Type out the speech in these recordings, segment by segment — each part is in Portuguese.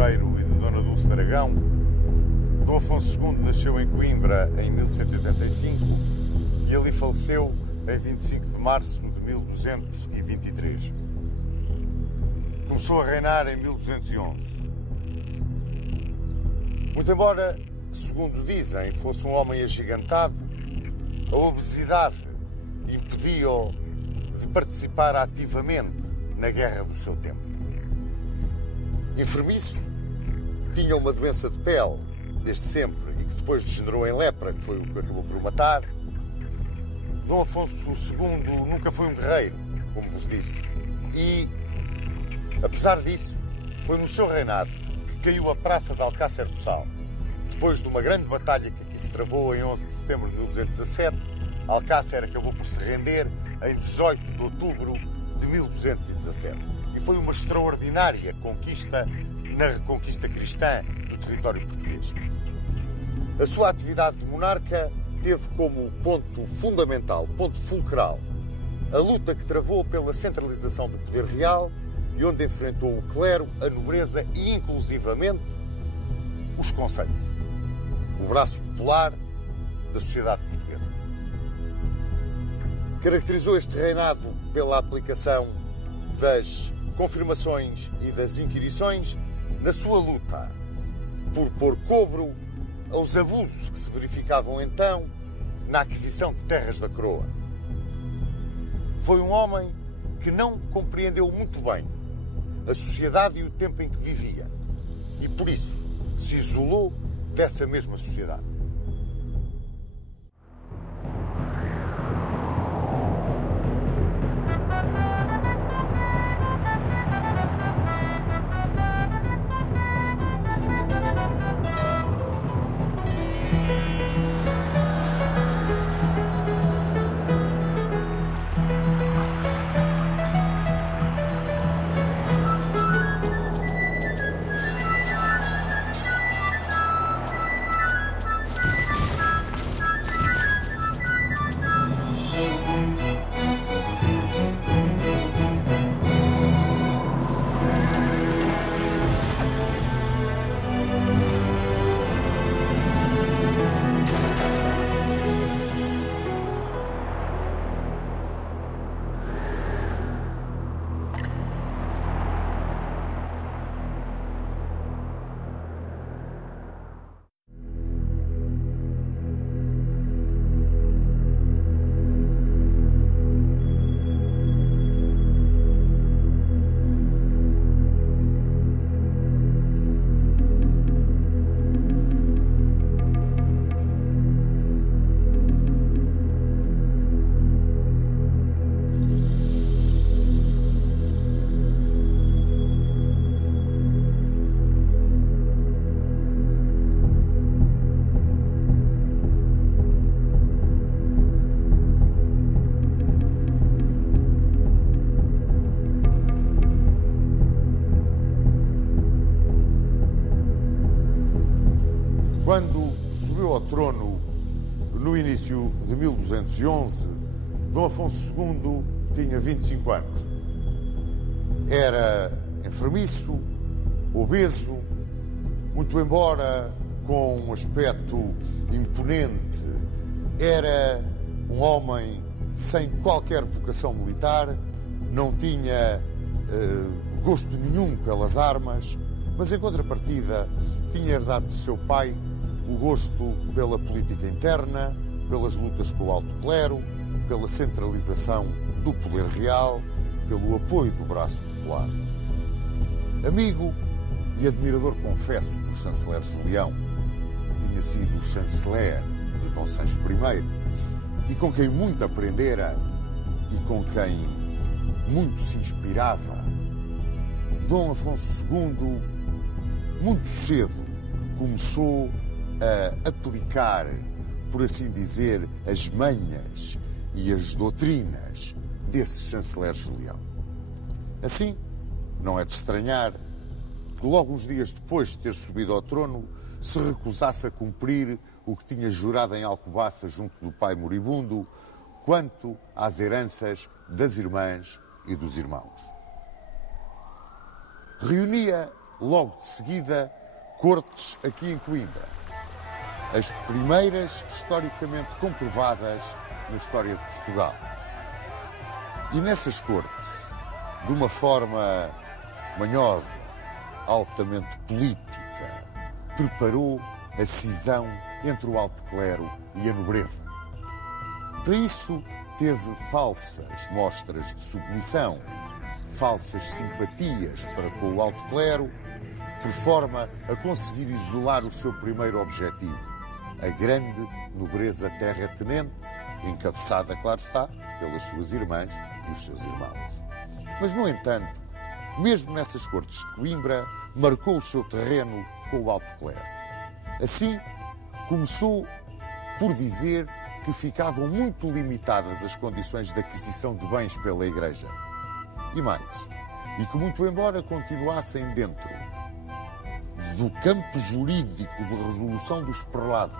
I e de Dona Dulce de Aragão, Dom Afonso II nasceu em Coimbra em 1185 e ali faleceu em 25 de março de 1223. Começou a reinar em 1211. Muito embora, segundo dizem, fosse um homem agigantado, a obesidade impediu-o de participar ativamente na guerra do seu tempo. Enfermiço, tinha uma doença de pele desde sempre e que depois degenerou em lepra, que foi o que acabou por o matar. Dom Afonso II nunca foi um guerreiro, como vos disse, e, apesar disso, foi no seu reinado que caiu a praça de Alcácer do Sal. Depois de uma grande batalha que aqui se travou em 11 de setembro de 1217, Alcácer acabou por se render em 18 de outubro de 1217. E foi uma extraordinária conquista na reconquista cristã do território português. A sua atividade de monarca teve como ponto fundamental, ponto fulcral, a luta que travou pela centralização do poder real e onde enfrentou o clero, a nobreza e, inclusivamente, os concelhos, o braço popular da sociedade portuguesa. Caracterizou este reinado pela aplicação das confirmações e das inquirições na sua luta por pôr cobro aos abusos que se verificavam então na aquisição de terras da coroa. Foi um homem que não compreendeu muito bem a sociedade e o tempo em que vivia e, por isso, se isolou dessa mesma sociedade. Quando subiu ao trono no início de 1211, Dom Afonso II tinha 25 anos. Era enfermiço, obeso, muito embora com um aspecto imponente, era um homem sem qualquer vocação militar, não tinha gosto nenhum pelas armas, mas em contrapartida tinha herdado de seu pai o gosto pela política interna, pelas lutas com o alto clero, pela centralização do poder real, pelo apoio do braço popular. Amigo e admirador, confesso, do chanceler Julião, que tinha sido o chanceler de Dom Sancho I, e com quem muito aprendera e com quem muito se inspirava, Dom Afonso II, muito cedo, começou a aplicar, por assim dizer, as manhas e as doutrinas desse chanceler Julião. Assim, não é de estranhar que logo uns dias depois de ter subido ao trono se recusasse a cumprir o que tinha jurado em Alcobaça junto do pai moribundo quanto às heranças das irmãs e dos irmãos. Reunia logo de seguida, cortes aqui em Coimbra. As primeiras historicamente comprovadas na história de Portugal. E nessas cortes, de uma forma manhosa, altamente política, preparou a cisão entre o alto clero e a nobreza. Para isso, teve falsas mostras de submissão, falsas simpatias para com o alto clero, por forma a conseguir isolar o seu primeiro objetivo, a grande nobreza terratenente, encabeçada, claro está, pelas suas irmãs e os seus irmãos. Mas, no entanto, mesmo nessas cortes de Coimbra, marcou o seu terreno com o alto clero. Assim, começou por dizer que ficavam muito limitadas as condições de aquisição de bens pela Igreja. E mais, e que muito embora continuassem dentro do campo jurídico de resolução dos prelados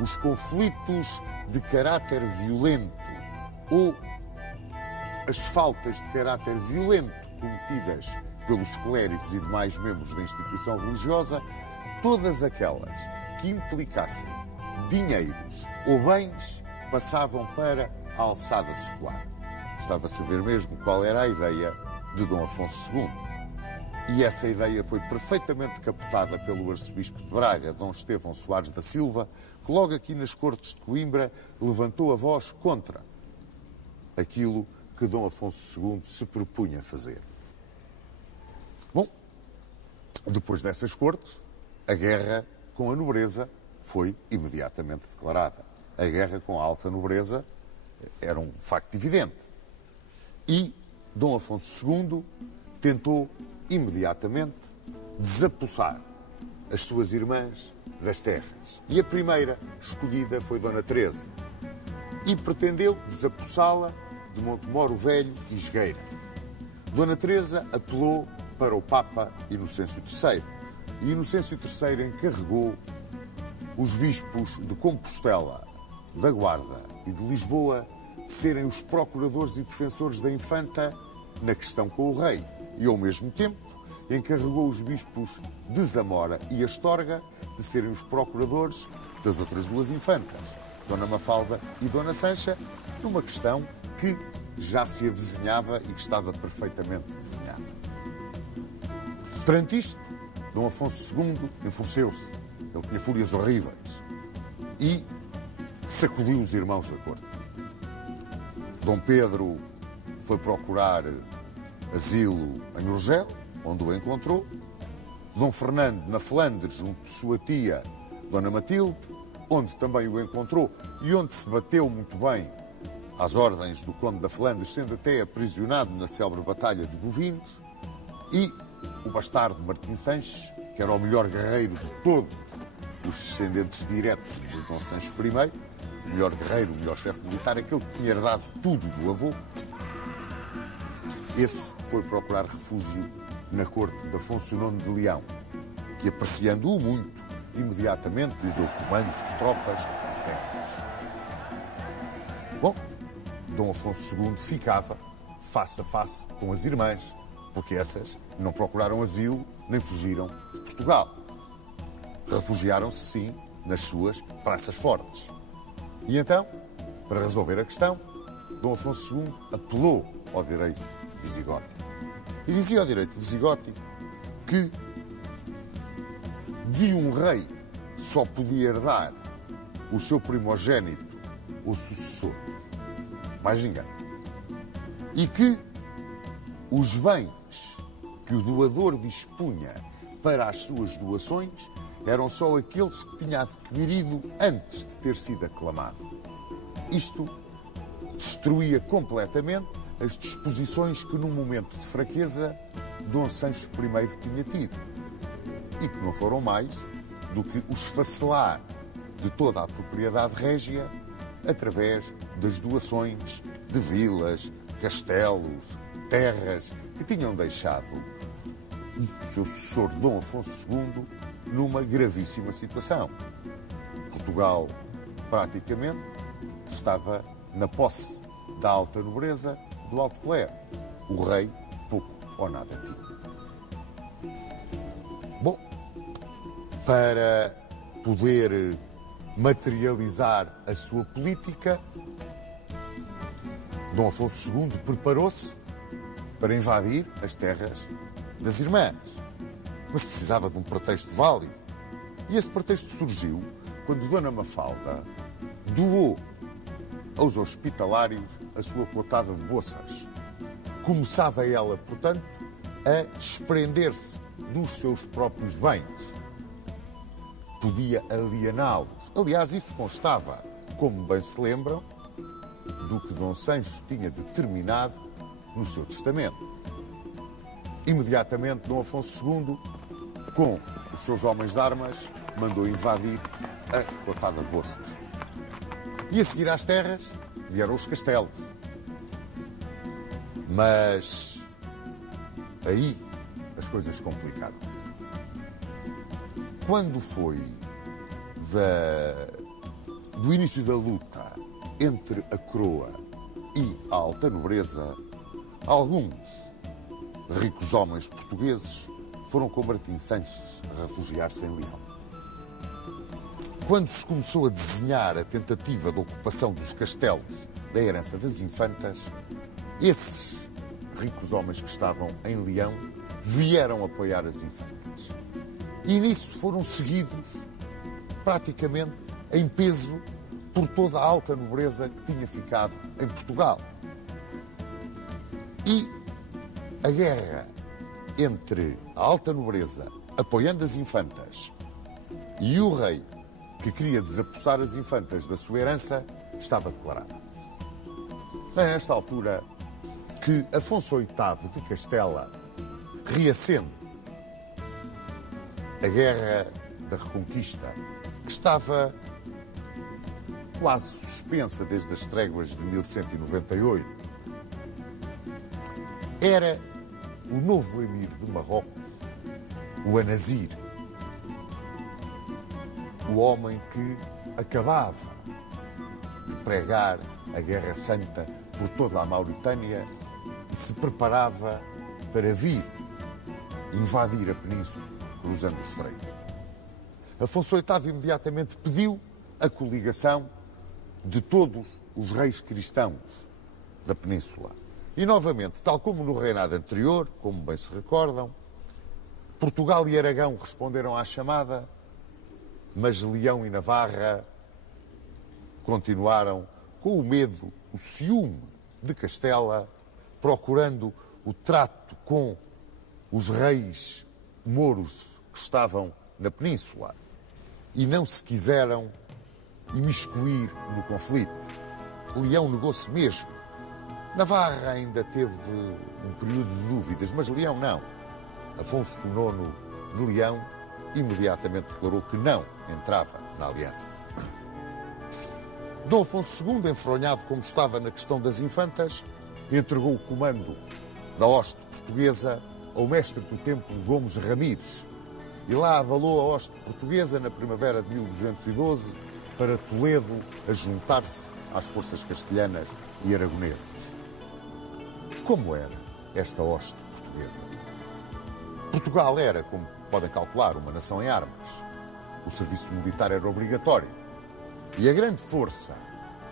os conflitos de caráter violento ou as faltas de caráter violento cometidas pelos clérigos e demais membros da instituição religiosa, todas aquelas que implicassem dinheiros ou bens passavam para a alçada secular. Estava-se a ver mesmo qual era a ideia de Dom Afonso II. E essa ideia foi perfeitamente captada pelo arcebispo de Braga, Dom Estevão Soares da Silva, que logo aqui nas cortes de Coimbra levantou a voz contra aquilo que Dom Afonso II se propunha fazer. Bom, depois dessas cortes, a guerra com a nobreza foi imediatamente declarada. A guerra com a alta nobreza era um facto evidente. E Dom Afonso II tentou imediatamente desapossar as suas irmãs das terras. E a primeira escolhida foi Dona Teresa. E pretendeu desapossá-la de Montemor o Velho e Esgueira. Dona Teresa apelou para o Papa Inocêncio III. E Inocêncio III encarregou os bispos de Compostela, da Guarda e de Lisboa de serem os procuradores e defensores da infanta na questão com o rei. E, ao mesmo tempo, encarregou os bispos de Zamora e Astorga de serem os procuradores das outras duas infantas, Dona Mafalda e Dona Sancha, numa questão que já se avizinhava e que estava perfeitamente desenhada. Perante isto, Dom Afonso II enfureceu-se. Ele tinha fúrias horríveis e sacudiu os irmãos da corte. Dom Pedro foi procurar asilo em Urgel, onde o encontrou. Dom Fernando, na Flandres, junto de sua tia, Dona Matilde, onde também o encontrou e onde se bateu muito bem às ordens do Conde da Flandres, sendo até aprisionado na célebre Batalha de Bovinos. E o bastardo Martim Sanches, que era o melhor guerreiro de todos os descendentes diretos de Dom Sancho I, o melhor guerreiro, o melhor chefe militar, aquele que tinha herdado tudo do avô. Esse foi procurar refúgio na corte de Afonso IX de Leão, que, apreciando-o muito, imediatamente lhe deu comandos de tropas e terras. Bom, Dom Afonso II ficava face a face com as irmãs, porque essas não procuraram asilo nem fugiram de Portugal. Refugiaram-se, sim, nas suas praças fortes. E então, para resolver a questão, Dom Afonso II apelou ao direito visigótico. E dizia ao direito visigótico que de um rei só podia herdar o seu primogênito ou sucessor, mais ninguém. E que os bens que o doador dispunha para as suas doações eram só aqueles que tinha adquirido antes de ter sido aclamado. Isto destruía completamente as disposições que, num momento de fraqueza, Dom Sancho I tinha tido e que não foram mais do que o esfacelar de toda a propriedade régia através das doações de vilas, castelos, terras que tinham deixado o seu sucessor Dom Afonso II numa gravíssima situação. Portugal, praticamente, estava na posse da alta nobreza do alto clero. O rei pouco ou nada tinha. para poder materializar a sua política, Dom Afonso II preparou-se para invadir as terras das irmãs, mas precisava de um pretexto válido. E esse pretexto surgiu quando Dona Mafalda doou aos hospitalários a sua cotada de boças. Começava ela, portanto, a desprender-se dos seus próprios bens. Podia aliená-los. Aliás, isso constava, como bem se lembram, do que Dom Sancho tinha determinado no seu testamento. Imediatamente, Dom Afonso II, com os seus homens de armas, mandou invadir a cotada de boças. E a seguir às terras vieram os castelos. Mas aí as coisas complicaram-se. Quando foi do início da luta entre a coroa e a alta nobreza, alguns ricos homens portugueses foram com Martim Sanches a refugiar-se em Leão. Quando se começou a desenhar a tentativa de ocupação dos castelos da herança das infantas, esses ricos homens que estavam em Leão vieram apoiar as infantas. E nisso foram seguidos, praticamente, em peso, por toda a alta nobreza que tinha ficado em Portugal. E a guerra entre a alta nobreza, apoiando as infantas, e o rei, que queria desapossar as infantas da sua herança, estava declarada. É nesta altura que Afonso VIII de Castela reacende a Guerra da Reconquista, que estava quase suspensa desde as tréguas de 1198. Era o novo emir de Marrocos, o Anazir, o homem que acabava de pregar a Guerra Santa por toda a Mauritânia e se preparava para vir invadir a península, cruzando o estreito. Afonso VIII imediatamente pediu a coligação de todos os reis cristãos da península. E, novamente, tal como no reinado anterior, como bem se recordam, Portugal e Aragão responderam à chamada, mas Leão e Navarra continuaram com o medo, o ciúme de Castela, procurando o trato com os reis mouros que estavam na península e não se quiseram imiscuir no conflito. Leão negou-se mesmo. Navarra ainda teve um período de dúvidas, mas Leão não. Afonso IX de Leão imediatamente declarou que não entrava na aliança. Dom Afonso II, enfronhado como estava na questão das infantas, entregou o comando da hoste portuguesa ao mestre do templo Gomes Ramires e lá abalou a hoste portuguesa na primavera de 1212 para Toledo a juntar-se às forças castelhanas e aragonesas. Como era esta hoste portuguesa? Portugal era, como podem calcular, uma nação em armas. O serviço militar era obrigatório. E a grande força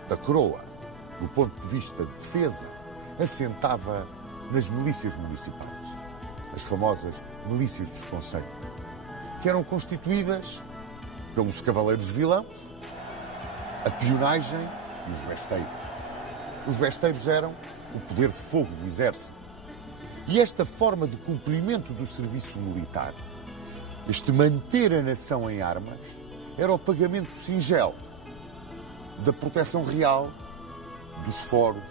da coroa, do ponto de vista de defesa, assentava nas milícias municipais, as famosas milícias dos concelhos, que eram constituídas pelos cavaleiros vilãos, a peonagem e os besteiros. Os besteiros eram o poder de fogo do exército. E esta forma de cumprimento do serviço militar, este manter a nação em armas, era o pagamento singelo da proteção real dos foros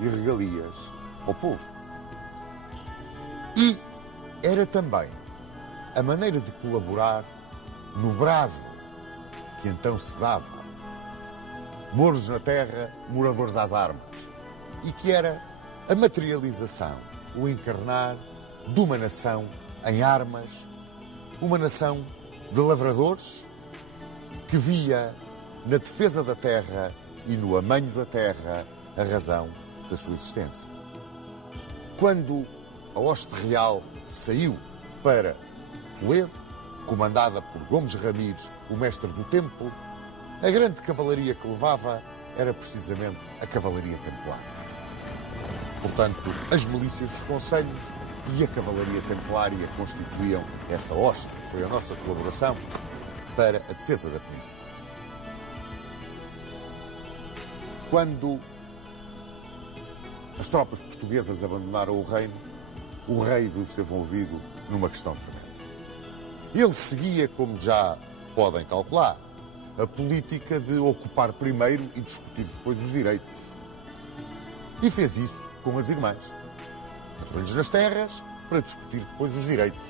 e regalias ao povo. E era também a maneira de colaborar no brado que então se dava. Mouros na terra, moradores às armas. E que era a materialização, o encarnar de uma nação em armas, uma nação de lavradores que via na defesa da terra e no amanho da terra a razão da sua existência. Quando a hoste real saiu para Toledo, comandada por Gomes Ramires, o mestre do templo, a grande cavalaria que levava era precisamente a cavalaria templária. Portanto, as milícias dos concelhos e a cavalaria templária constituíam essa hoste, que foi a nossa colaboração para a defesa da península. Quando as tropas portuguesas abandonaram o reino, o rei viu-se envolvido numa questão tremenda. Ele seguia, como já podem calcular, a política de ocupar primeiro e discutir depois os direitos. E fez isso com as irmãs. Entrou-lhes nas terras para discutir depois os direitos.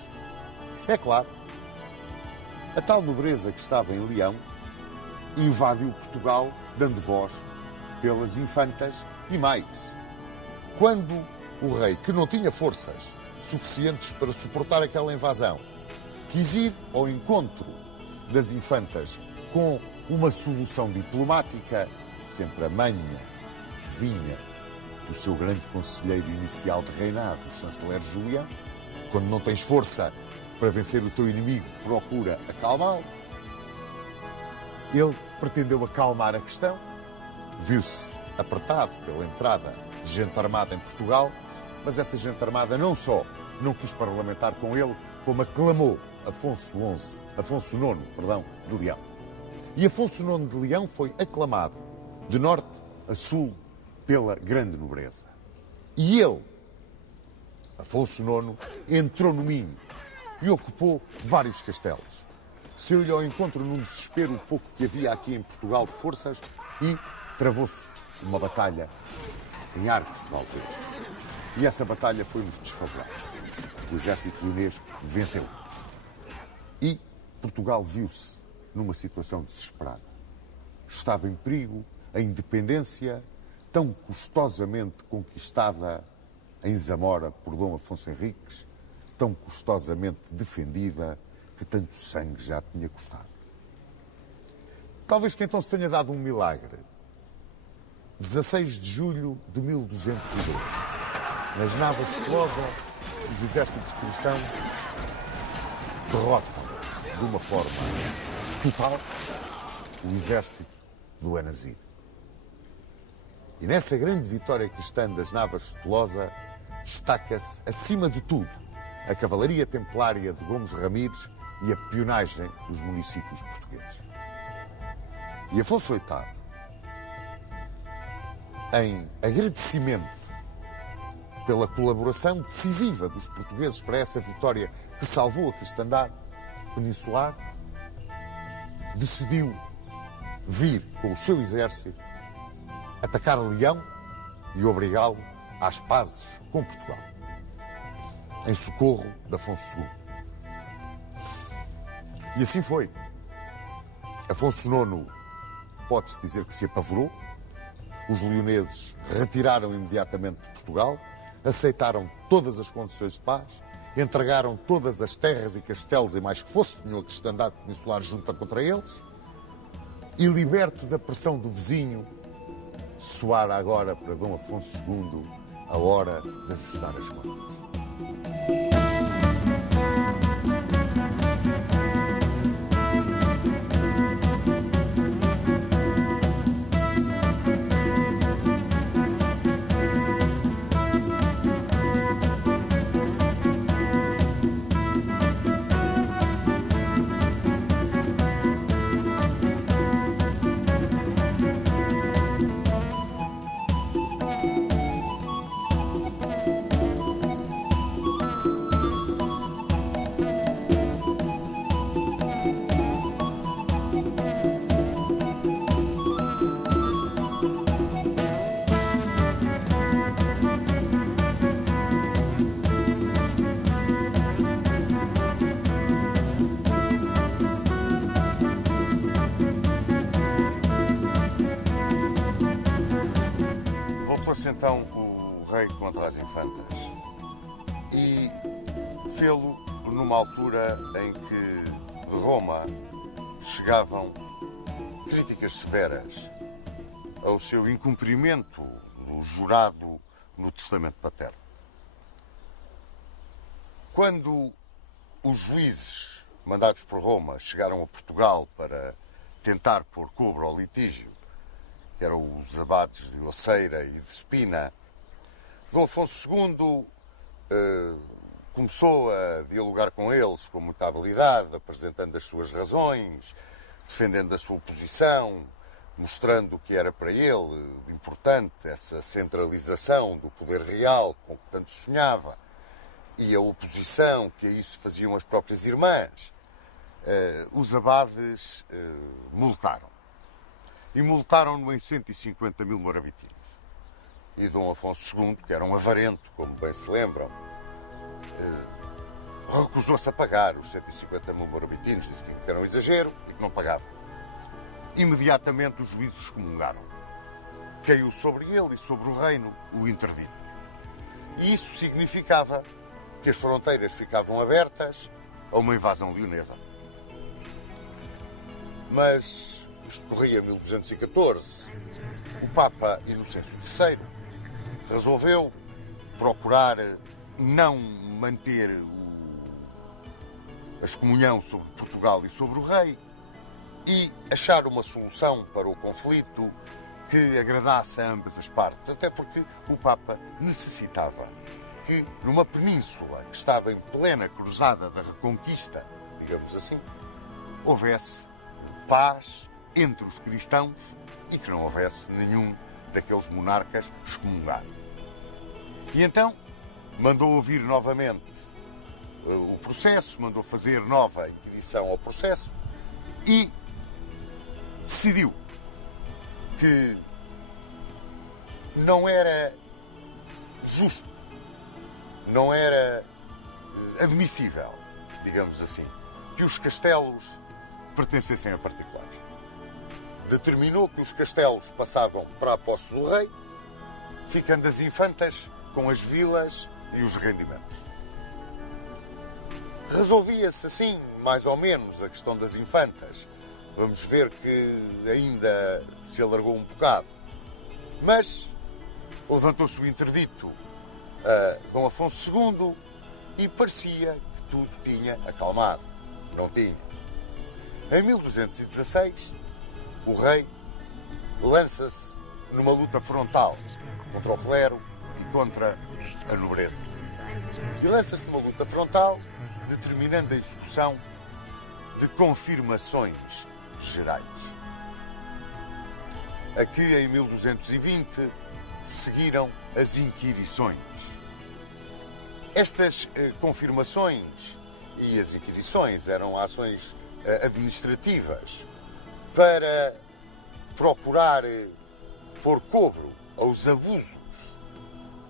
É claro, a tal nobreza que estava em Leão invadiu Portugal, dando voz pelas infantas e mais. Quando o rei, que não tinha forças suficientes para suportar aquela invasão, quis ir ao encontro das infantas com uma solução diplomática, sempre a manha vinha do seu grande conselheiro inicial de reinado, o chanceler Julião. Quando não tens força para vencer o teu inimigo, procura acalmá-lo. Ele pretendeu acalmar a questão, viu-se apertado pela entrada de gente armada em Portugal, mas essa gente armada não só não quis parlamentar com ele, como aclamou Afonso IX de Leão. E Afonso IX de Leão foi aclamado de norte a sul pela grande nobreza. E ele, Afonso IX, entrou no Minho e ocupou vários castelos. Saiu-lhe ao encontro num desespero o pouco que havia aqui em Portugal de forças e travou-se uma batalha em Arcos de Valdez. E essa batalha foi-nos desfavorável. O exército leonês venceu. E Portugal viu-se numa situação desesperada. Estava em perigo a independência tão custosamente conquistada em Zamora por Dom Afonso Henriques, tão custosamente defendida, que tanto sangue já tinha custado. Talvez que então se tenha dado um milagre. 16 de julho de 1212, nas Navas de Tolosa, os exércitos cristãos derrotam de uma forma total o exército do Anazir. E nessa grande vitória cristã das Navas de Tolosa destaca-se, acima de tudo, a cavalaria templária de Gomes Ramires e a peonagem dos municípios portugueses. E Afonso VIII, em agradecimento pela colaboração decisiva dos portugueses para essa vitória que salvou a cristandade peninsular, decidiu vir com o seu exército atacar Leão e obrigá-lo às pazes com Portugal, em socorro de Afonso II. E assim foi. Afonso IX, pode-se dizer que se apavorou. Os leoneses retiraram imediatamente de Portugal, aceitaram todas as condições de paz, entregaram todas as terras e castelos e mais que fosse, tinham a cristandade peninsular junta contra eles, e liberto da pressão do vizinho, soara agora para Dom Afonso II a hora de ajustar as contas. Então o rei contra as infantas e fê-lo numa altura em que de Roma chegavam críticas severas ao seu incumprimento do jurado no testamento paterno. Quando os juízes mandados por Roma, chegaram a Portugal para tentar pôr cobro ao litígio, que eram os abades de Oceira e de Spina, Dom Afonso II começou a dialogar com eles com muita habilidade, apresentando as suas razões, defendendo a sua posição, mostrando o que era para ele importante essa centralização do poder real com que tanto sonhava e a oposição que a isso faziam as próprias irmãs. Os abades multaram. E multaram-no em 150 mil morabitinos. E Dom Afonso II, que era um avarento, como bem se lembram, recusou-se a pagar os 150 mil morabitinos, disse que era um exagero e que não pagava. Imediatamente os juízes excomungaram. Caiu sobre ele e sobre o reino o interdito. E isso significava que as fronteiras ficavam abertas a uma invasão leonesa. Mas isto corria em 1214. O Papa Inocêncio III resolveu procurar não manter a excomunhão sobre Portugal e sobre o rei e achar uma solução para o conflito que agradasse a ambas as partes, até porque o Papa necessitava que, numa península que estava em plena cruzada da Reconquista, digamos assim, houvesse paz entre os cristãos e que não houvesse nenhum daqueles monarcas excomungado. E então mandou ouvir novamente o processo, mandou fazer nova inquisição ao processo e decidiu que não era justo, não era admissível, digamos assim, que os castelos pertencessem a particulares. Determinou que os castelos passavam para a posse do rei, ficando as infantas com as vilas e os rendimentos. Resolvia-se assim, mais ou menos, a questão das infantas. Vamos ver que ainda se alargou um bocado. Mas levantou-se o interdito a Dom Afonso II e parecia que tudo tinha acalmado. Não tinha. Em 1216, o rei lança-se numa luta frontal contra o clero e contra a nobreza. E lança-se numa luta frontal, determinando a execução de confirmações gerais. Aqui, em 1220, seguiram as inquirições. Estas confirmações e as inquirições eram ações administrativas para procurar pôr cobro aos abusos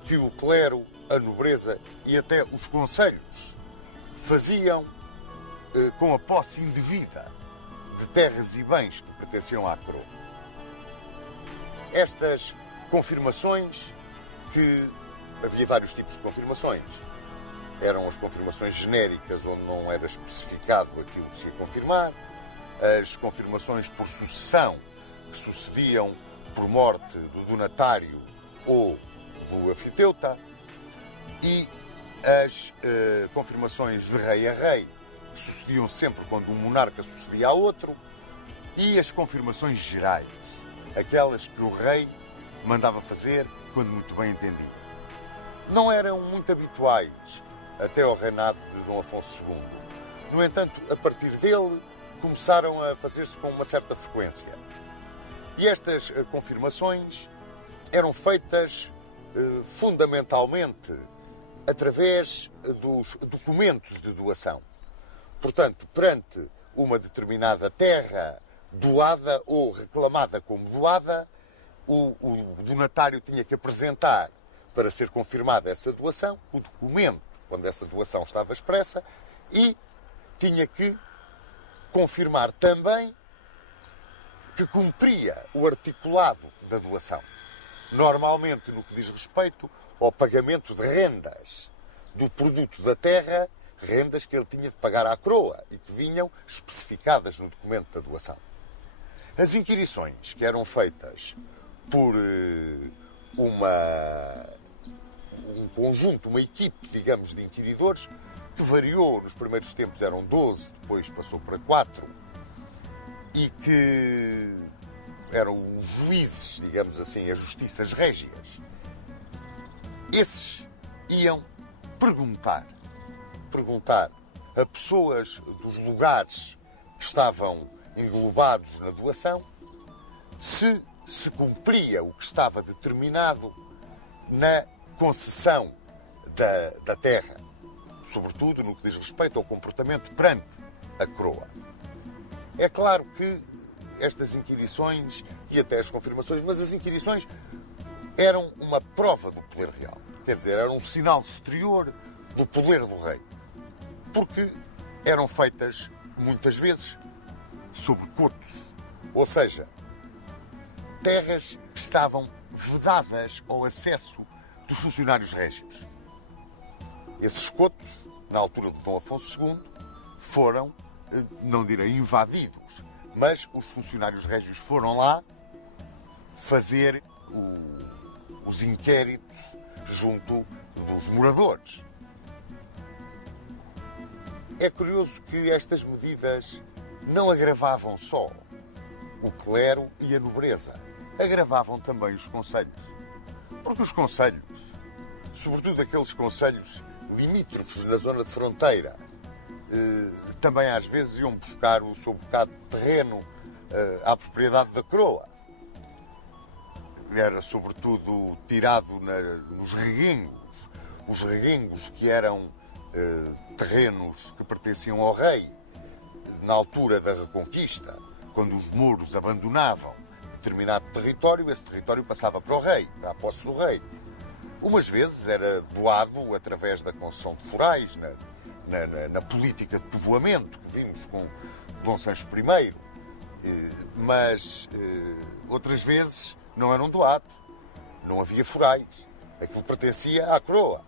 que o clero, a nobreza e até os conselhos faziam com a posse indevida de terras e bens que pertenciam à coroa. Estas confirmações, que havia vários tipos de confirmações. Eram as confirmações genéricas, onde não era especificado aquilo que se ia confirmar, as confirmações por sucessão, que sucediam por morte do donatário ou do anfiteuta, e as confirmações de rei a rei, que sucediam sempre quando um monarca sucedia a outro, e as confirmações gerais, aquelas que o rei mandava fazer quando muito bem entendia. Não eram muito habituais até ao reinado de Dom Afonso II. No entanto, a partir dele, começaram a fazer-se com uma certa frequência. E estas confirmações eram feitas fundamentalmente através dos documentos de doação. Portanto, perante uma determinada terra doada ou reclamada como doada, o donatário tinha que apresentar, para ser confirmada essa doação, o documento, quando essa doação estava expressa, e tinha que confirmar também que cumpria o articulado da doação. Normalmente, no que diz respeito ao pagamento de rendas do produto da terra, rendas que ele tinha de pagar à coroa e que vinham especificadas no documento da doação. As inquirições, que eram feitas por um conjunto, uma equipe, digamos, de inquiridores, que variou, nos primeiros tempos eram 12, depois passou para 4, e que eram os juízes, digamos assim, as justiças régias. Esses iam perguntar a pessoas dos lugares que estavam englobados na doação se cumpria o que estava determinado na concessão da terra, sobretudo no que diz respeito ao comportamento perante a coroa. É claro que estas inquirições e até as confirmações, mas as inquirições eram uma prova do poder real. Quer dizer, eram um sinal exterior do poder do rei. Porque eram feitas, muitas vezes, sobre cotos. Ou seja, terras que estavam vedadas ao acesso dos funcionários régios. Esses cotos, na altura de Dom Afonso II, foram, não direi invadidos, mas os funcionários régios foram lá fazer os inquéritos junto dos moradores. É curioso que estas medidas não agravavam só o clero e a nobreza, agravavam também os concelhos. Porque os concelhos, sobretudo aqueles concelhos limítrofes na zona de fronteira, também às vezes iam buscar o seu bocado de terreno à propriedade da coroa. Era sobretudo tirado nos reguengos, os reguengos que eram terrenos que pertenciam ao rei na altura da Reconquista, quando os mouros abandonavam determinado território, esse território passava para o rei, para a posse do rei. Umas vezes era doado através da concessão de forais, na política de povoamento que vimos com Dom Sancho I, mas outras vezes não eram doados, não havia forais, aquilo pertencia à coroa.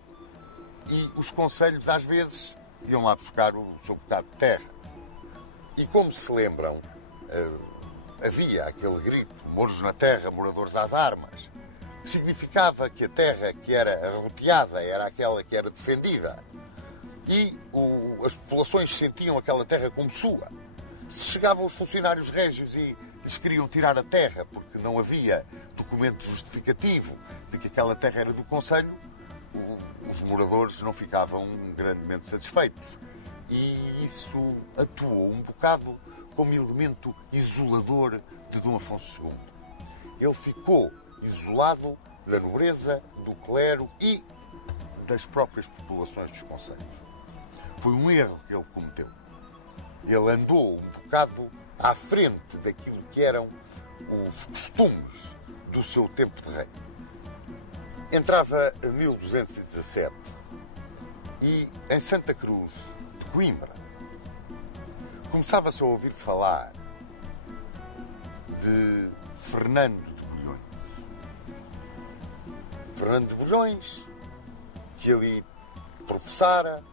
E os concelhos às vezes iam lá buscar o seu bocado de terra. E como se lembram, havia aquele grito, mouros na terra, moradores às armas, que significava que a terra que era arroteada era aquela que era defendida. E as populações sentiam aquela terra como sua. Se chegavam os funcionários régios e lhes queriam tirar a terra porque não havia documento justificativo de que aquela terra era do concelho, os moradores não ficavam grandemente satisfeitos. E isso atuou um bocado como elemento isolador de Dom Afonso II. Ele ficou isolado da nobreza, do clero e das próprias populações dos concelhos. Foi um erro que ele cometeu. Ele andou um bocado à frente daquilo que eram os costumes do seu tempo de rei. Entrava 1217 e em Santa Cruz de Coimbra começava-se a ouvir falar de Fernando de Bulhões. Fernando de Bulhões, que ali professara,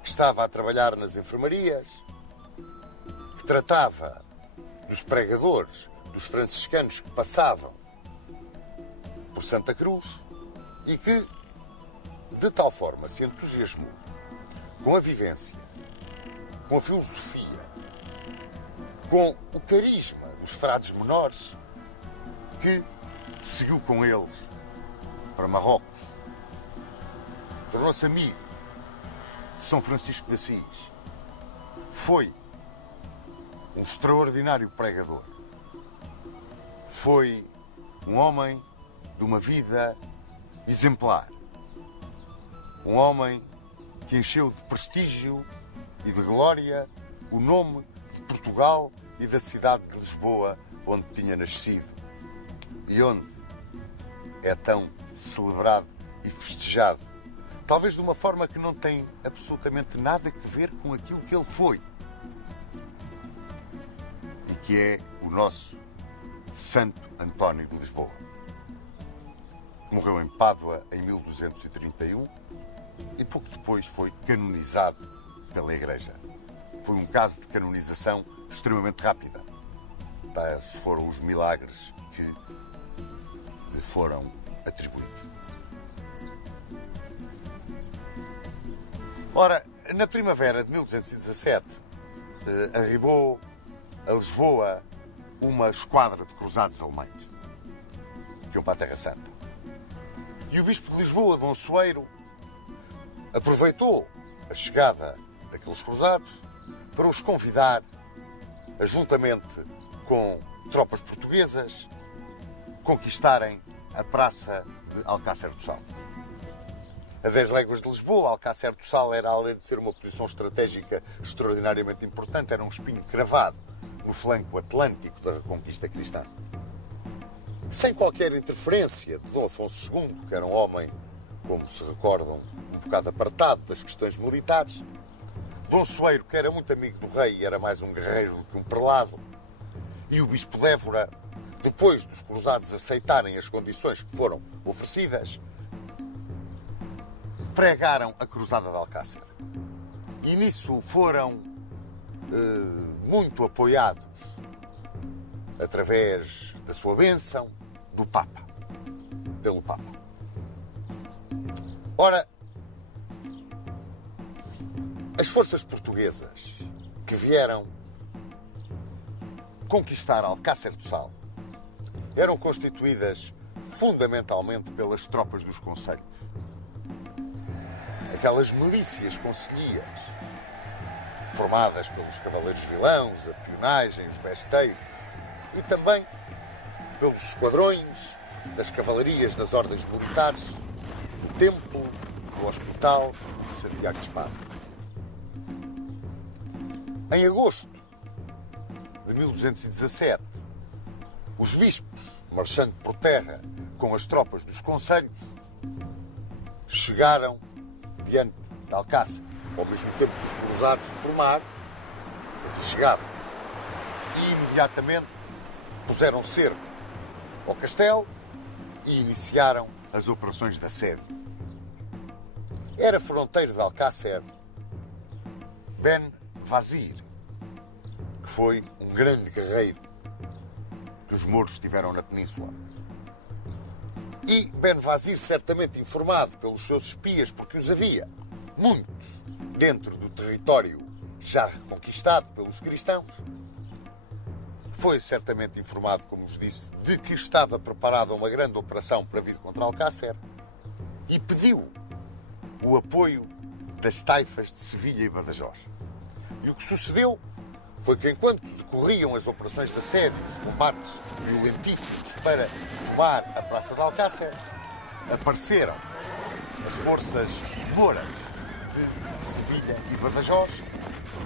que estava a trabalhar nas enfermarias, que tratava dos pregadores, dos franciscanos que passavam por Santa Cruz e que, de tal forma, se entusiasmou com a vivência, com a filosofia, com o carisma dos frades menores, que seguiu com eles para Marrocos, tornou-se amigo de São Francisco de Assis, foi um extraordinário pregador, foi um homem de uma vida exemplar, um homem que encheu de prestígio e de glória o nome de Portugal e da cidade de Lisboa, onde tinha nascido e onde é tão celebrado e festejado, talvez de uma forma que não tem absolutamente nada a ver com aquilo que ele foi e que é o nosso Santo António de Lisboa. Morreu em Pádua em 1231 e pouco depois foi canonizado pela Igreja. Foi um caso de canonização extremamente rápida. Tais foram os milagres que lhe foram atribuídos. Ora, na primavera de 1217, arribou a Lisboa uma esquadra de cruzados alemães que iam para a Terra Santa. E o bispo de Lisboa, Dom Soeiro, aproveitou a chegada daqueles cruzados para os convidar, juntamente com tropas portuguesas, conquistarem a praça de Alcácer do Sal. A 10 léguas de Lisboa, Alcácer do Sal era, além de ser uma posição estratégica extraordinariamente importante, era um espinho cravado no flanco atlântico da reconquista cristã. Sem qualquer interferência de Dom Afonso II, que era um homem, como se recordam, um bocado apartado das questões militares, Dom Soeiro, que era muito amigo do rei, era mais um guerreiro do que um prelado, e o bispo de Évora, depois dos cruzados aceitarem as condições que foram oferecidas, pregaram a cruzada de Alcácer. E nisso foram muito apoiados através da sua bênção do Papa, pelo Papa. Ora, as forças portuguesas que vieram conquistar Alcácer do Sal eram constituídas fundamentalmente pelas tropas dos concelhos. Aquelas milícias concelhias, formadas pelos cavaleiros vilãos, a pionagem, os besteiros, e também pelos esquadrões das cavalarias das ordens militares, do Templo, do Hospital de Santiago de Espada. Em agosto de 1217, os bispos, marchando por terra com as tropas dos concelhos, chegaram diante de Alcácer, ao mesmo tempo que os cruzados por mar aqui chegavam, e imediatamente puseram cerco ao castelo e iniciaram as operações de assédio. Era fronteiro de Alcácer Ben Vazir, que foi um grande guerreiro que os mouros tiveram na península. E Ben Vazir, certamente informado pelos seus espias, porque os havia muitos dentro do território já reconquistado pelos cristãos, foi certamente informado, como vos disse, de que estava preparada uma grande operação para vir contra Alcácer e pediu o apoio das taifas de Sevilha e Badajoz. E o que sucedeu foi que, enquanto decorriam as operações de assédio, os combates violentíssimos para tomar a Praça de Alcácer, apareceram as forças mouras de Sevilha e Badajoz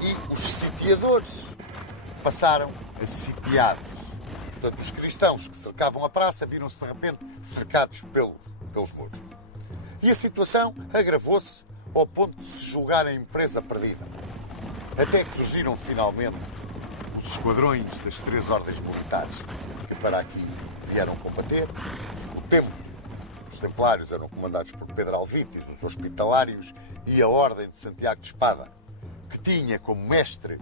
e os sitiadores passaram a sitiá-los. Portanto, os cristãos que cercavam a praça viram-se de repente cercados pelos mouros. E a situação agravou-se ao ponto de se julgar a empresa perdida. Até que surgiram finalmente os esquadrões das 3 ordens militares que para aqui vieram combater. O Templo, os Templários eram comandados por Pedro Alvítis, os Hospitalários e a Ordem de Santiago de Espada, que tinha como mestre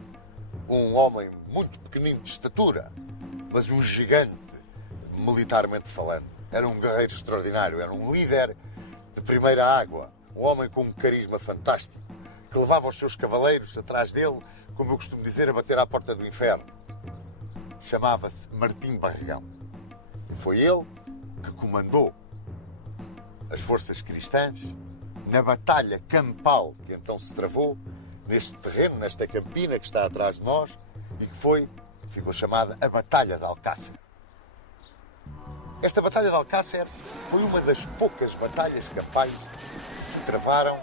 um homem muito pequenino de estatura, mas um gigante militarmente falando. Era um guerreiro extraordinário, era um líder de primeira água, um homem com um carisma fantástico, que levava os seus cavaleiros atrás dele, como eu costumo dizer, a bater à porta do inferno. Chamava-se Martim Barregão. Foi ele que comandou as forças cristãs na batalha campal que então se travou neste terreno, nesta campina que está atrás de nós e que ficou chamada a Batalha de Alcácer. Esta Batalha de Alcácer foi uma das poucas batalhas campais que se travaram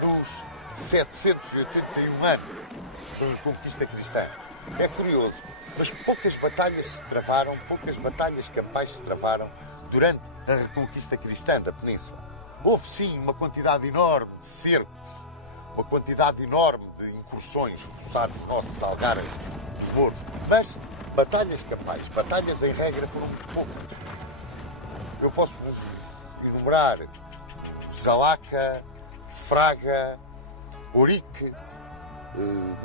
nos 781 anos da reconquista cristã. É curioso, mas poucas batalhas campais se travaram durante a reconquista cristã da península. Houve sim uma quantidade enorme de cercos, uma quantidade enorme de incursões forçadas nos nossos algarves dos mouros, mas batalhas campais, batalhas em regra, foram muito poucas. Eu posso vos enumerar Zalaca, Fraga, Ourique,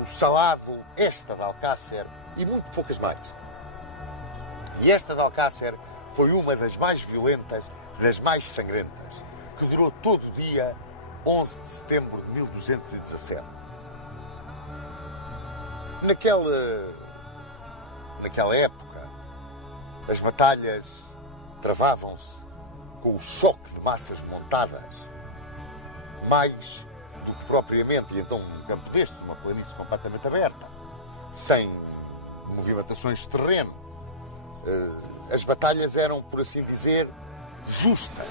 o Salado, esta de Alcácer e muito poucas mais. E esta de Alcácer foi uma das mais violentas, das mais sangrentas, que durou todo o dia 11 de setembro de 1217. Naquela época, as batalhas travavam-se com o choque de massas montadas, mais do que propriamente, e então um campo destes, uma planície completamente aberta, sem movimentações de terreno. As batalhas eram, por assim dizer, justas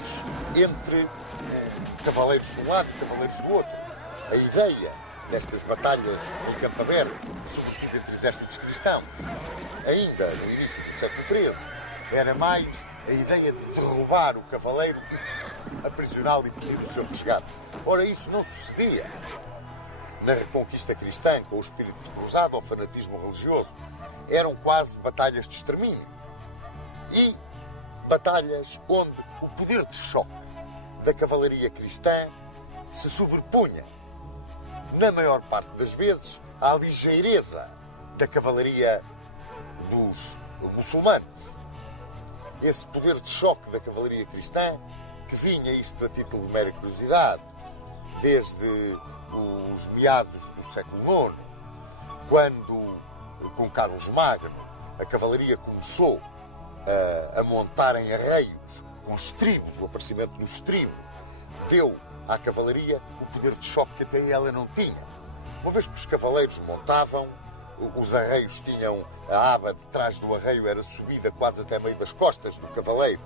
entre cavaleiros de um lado e cavaleiros do outro. A ideia destas batalhas em campo aberto, sobretudo entre exércitos cristãos, ainda no início do século XIII, era mais a ideia de derrubar o cavaleiro, aprisioná-lo e pedir o seu resgate. Ora, isso não sucedia na Reconquista cristã, com o espírito de cruzado ou fanatismo religioso. Eram quase batalhas de extermínio. E batalhas onde o poder de choque da cavalaria cristã se sobrepunha, na maior parte das vezes, à ligeireza da cavalaria dos muçulmanos. Esse poder de choque da cavalaria cristã, que vinha, isto a título de mera curiosidade, desde os meados do século IX, quando, com Carlos Magno, a cavalaria começou a montar em arreios com estribos, o aparecimento dos estribos, deu à cavalaria o poder de choque que até ela não tinha. Uma vez que os cavaleiros montavam, os arreios tinham a aba de trás do arreio, era subida quase até meio das costas do cavaleiro,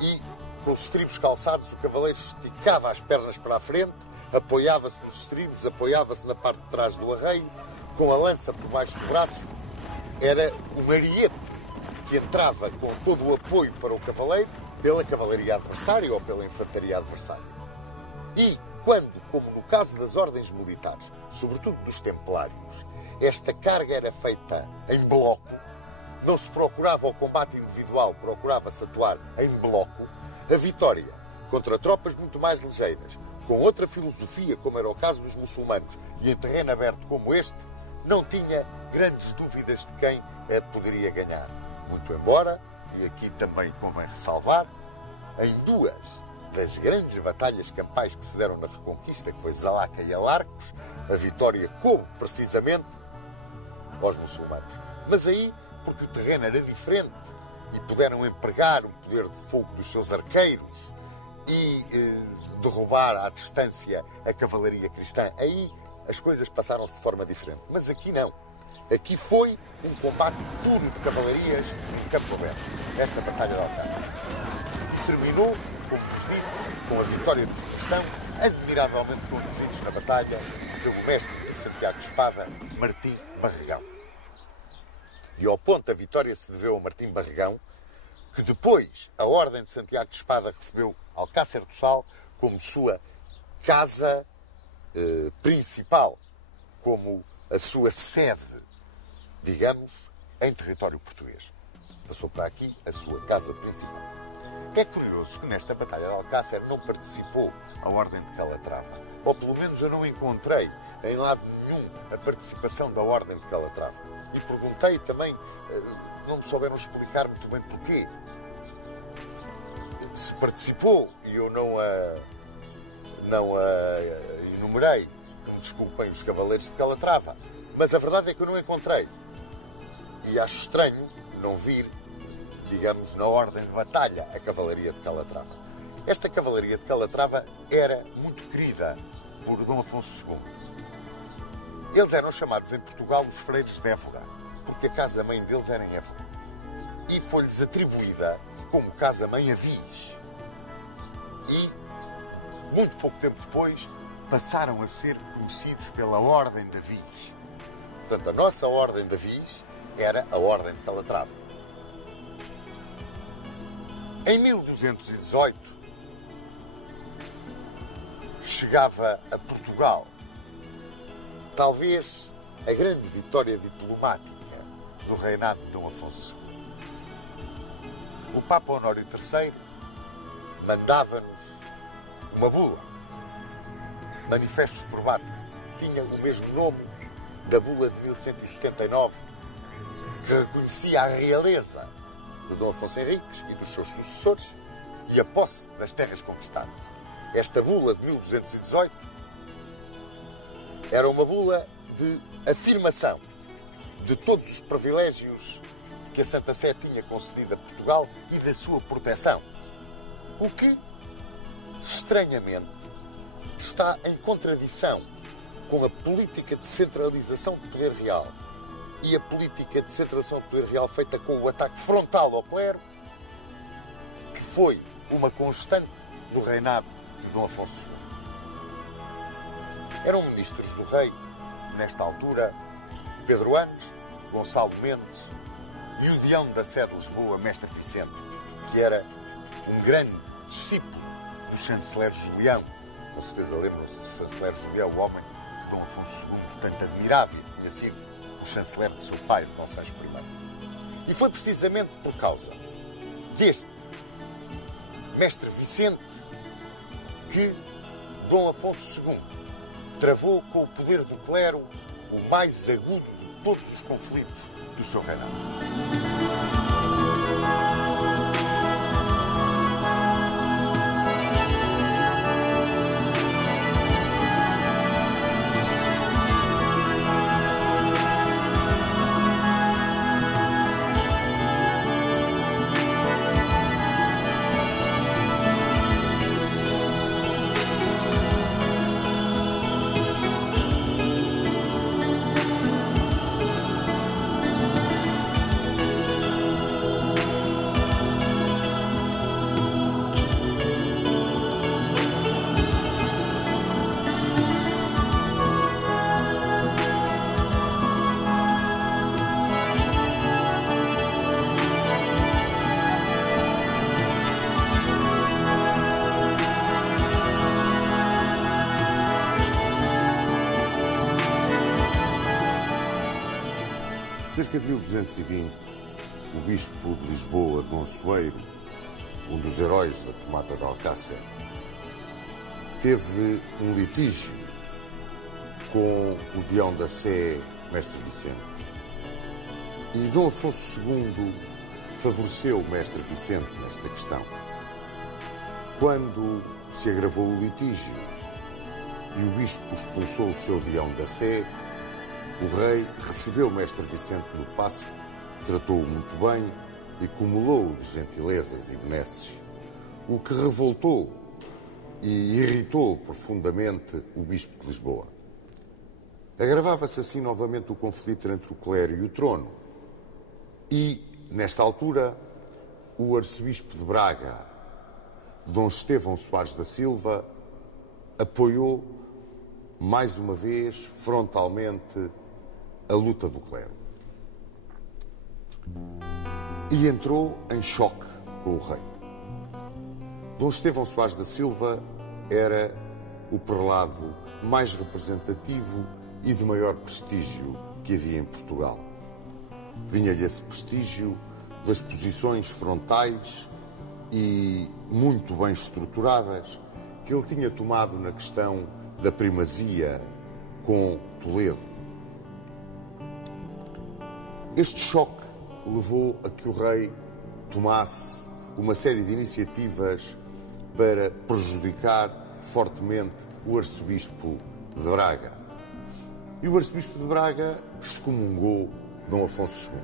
e com os estribos calçados o cavaleiro esticava as pernas para a frente, apoiava-se nos estribos, apoiava-se na parte de trás do arreio, com a lança por baixo do braço. Era um ariete que entrava com todo o apoio para o cavaleiro pela cavalaria adversária ou pela infantaria adversária. E quando, como no caso das ordens militares, sobretudo dos templários, esta carga era feita em bloco, não se procurava o combate individual, procurava-se atuar em bloco, a vitória contra tropas muito mais ligeiras, com outra filosofia, como era o caso dos muçulmanos, e em terreno aberto como este, não tinha grandes dúvidas de quem a poderia ganhar. Muito embora, e aqui também convém ressalvar, em duas das grandes batalhas campais que se deram na Reconquista, que foi Zalaca e Alarcos, a vitória coube precisamente aos muçulmanos. Mas aí, porque o terreno era diferente e puderam empregar o poder de fogo dos seus arqueiros e derrubar à distância a cavalaria cristã, aí as coisas passaram-se de forma diferente. Mas aqui não. Aqui foi um combate puro de cavalarias em campo aberto. Esta batalha de Alcácer terminou, como vos disse, com a vitória dos cristãos, admiravelmente conduzidos na batalha pelo mestre de Santiago de Espada, Martim Barregão. E ao ponto da vitória se deveu a Martim Barregão, que depois a Ordem de Santiago de Espada recebeu Alcácer do Sal como sua casa principal, como a sua sede, digamos, em território português. Passou para aqui a sua casa principal. É curioso que nesta Batalha de Alcácer não participou a Ordem de Calatrava. Ou pelo menos eu não encontrei em lado nenhum a participação da Ordem de Calatrava. E perguntei também, não me souberam explicar muito bem porquê. Se participou e eu não a enumerei, que me desculpem os cavaleiros de Calatrava. Mas a verdade é que eu não encontrei. E acho estranho não vir, digamos, na ordem de batalha, a cavalaria de Calatrava. Esta cavalaria de Calatrava era muito querida por Dom Afonso II. Eles eram chamados em Portugal os freiros de Évora, porque a casa-mãe deles era em Évora. E foi-lhes atribuída como casa-mãe a Viz. E, muito pouco tempo depois, passaram a ser conhecidos pela Ordem da Viz. Portanto, a nossa Ordem da Viz era a Ordem de Calatrava. Em 1218, chegava a Portugal talvez a grande vitória diplomática do reinado de Dom Afonso II. O Papa Honório III mandava-nos uma bula, Manifestos Probatus, tinha o mesmo nome da bula de 1179, que reconhecia a realeza de Dom Afonso Henriques e dos seus sucessores e a posse das terras conquistadas. Esta bula de 1218 era uma bula de afirmação de todos os privilégios que a Santa Sé tinha concedido a Portugal e da sua proteção. O que, estranhamente, está em contradição com a política de centralização do poder real e a política de centralização do poder real feita com o ataque frontal ao clero, que foi uma constante do reinado de Dom Afonso II. Eram ministros do rei, nesta altura, Pedro Anes, Gonçalo Mendes e o Deão da Sé de Lisboa, Mestre Vicente, que era um grande discípulo do chanceler Julião. Com certeza lembram-se do chanceler Julião, o homem que Dom Afonso II tanto admirava e tinha sido o chanceler de seu pai, Dom Sancho I. E foi precisamente por causa deste Mestre Vicente que Dom Afonso II travou com o poder do clero o mais agudo de todos os conflitos do seu reinado. Cerca de 1220, o bispo de Lisboa, Dom Soeiro, um dos heróis da tomada de Alcácer, teve um litígio com o Deão da Sé, Mestre Vicente. E Dom Afonso II favoreceu o Mestre Vicente nesta questão. Quando se agravou o litígio e o bispo expulsou o seu Deão da Sé, o rei recebeu o Mestre Vicente no paço, tratou-o muito bem e cumulou-o de gentilezas e benesses, o que revoltou e irritou profundamente o bispo de Lisboa. Agravava-se assim novamente o conflito entre o clero e o trono. E, nesta altura, o arcebispo de Braga, Dom Estevão Soares da Silva, apoiou, mais uma vez, frontalmente, a luta do clero. E entrou em choque com o rei. Dom Estevão Soares da Silva era o prelado mais representativo e de maior prestígio que havia em Portugal. Vinha-lhe esse prestígio das posições frontais e muito bem estruturadas que ele tinha tomado na questão da primazia com Toledo. Este choque levou a que o rei tomasse uma série de iniciativas para prejudicar fortemente o arcebispo de Braga. E o arcebispo de Braga excomungou Dom Afonso II.